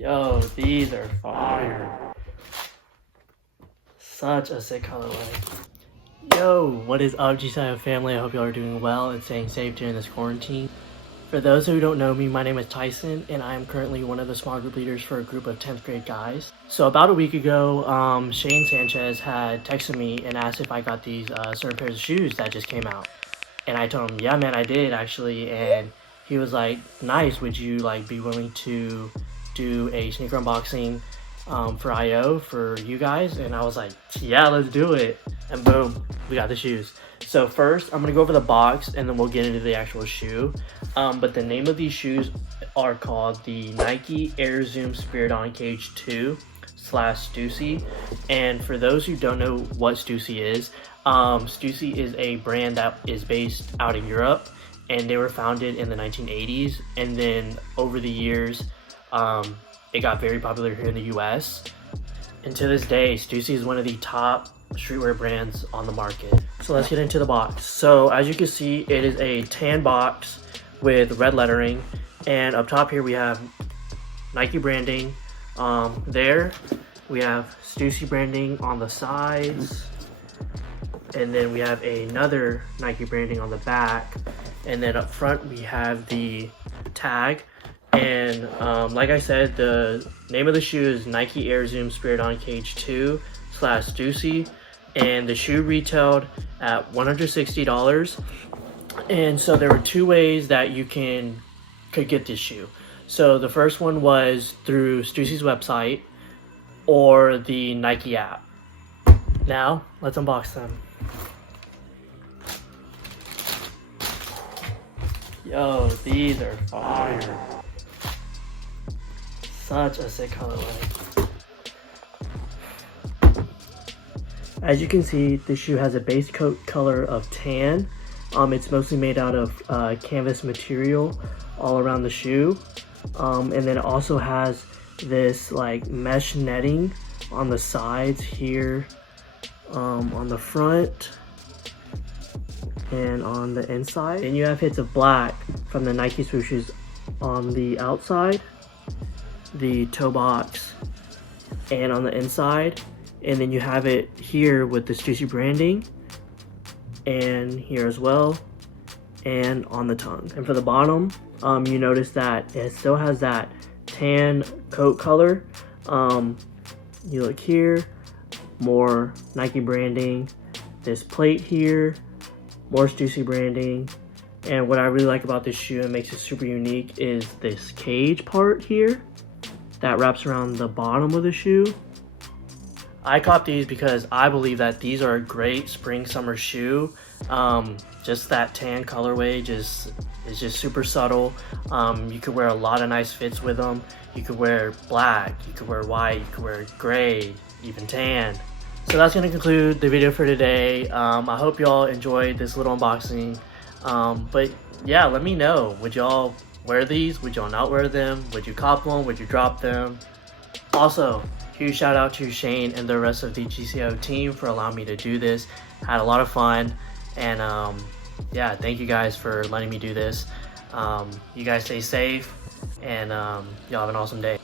Yo, these are fire. Such a sick colorway. Yo, what is up, G7 family? I hope y'all are doing well and staying safe during this quarantine. For those who don't know me, my name is Tyson, and I am currently one of the small group leaders for a group of 10th grade guys. So about a week ago, Shane Sanchez had texted me and asked if I got these certain pairs of shoes that just came out. And I told him, yeah, man, I did actually. And he was like, nice, would you like be willing to do a sneaker unboxing for IO for you guys? And I was like, yeah, let's do it. And boom, we got the shoes. So first, I'm gonna go over the box and then we'll get into the actual shoe. But the name of these shoes are called the Nike Air Zoom Spiridon Cage 2 / Stussy. And for those who don't know what Stussy is, Stussy is a brand that is based out in Europe, and they were founded in the 1980s. And then over the years, it got very popular here in the US. And to this day, Stussy is one of the top streetwear brands on the market. So let's get into the box. So as you can see, it is a tan box with red lettering, and up top here we have Nike branding. There we have Stussy branding on the sides, and then we have another Nike branding on the back, and then up front we have the tag. And like I said, the name of the shoe is Nike Air Zoom Spiridon Cage 2 / Stussy, and the shoe retailed at $160. And so there were two ways that you could get this shoe. So the first one was through Stussy's website or the Nike app. Now let's unbox them. Yo, these are fire. Such a sick colorway. As you can see, the shoe has a base coat color of tan. It's mostly made out of canvas material all around the shoe. And then it also has this like mesh netting on the sides here, on the front and on the inside. And you have hits of black from the Nike swooshes on the outside, the toe box, and on the inside. And then you have it here with the Stussy branding, and here as well, and on the tongue. And for the bottom, you notice that it still has that tan coat color. You look here, more Nike branding, this plate here, more Stussy branding. And what I really like about this shoe and makes it super unique is this cage part here that wraps around the bottom of the shoe. I caught these because I believe that these are a great spring summer shoe. Just that tan colorway is just super subtle. You could wear a lot of nice fits with them. You could wear black, you could wear white, you could wear gray, even tan. So that's gonna conclude the video for today. I hope y'all enjoyed this little unboxing. But yeah, let me know, would y'all wear these? Would y'all not wear them? Would you cop them? Would you drop them? Also, huge shout out to Shane and the rest of the GCO team for allowing me to do this. Had a lot of fun, and yeah, thank you guys for letting me do this. You guys stay safe, and y'all have an awesome day.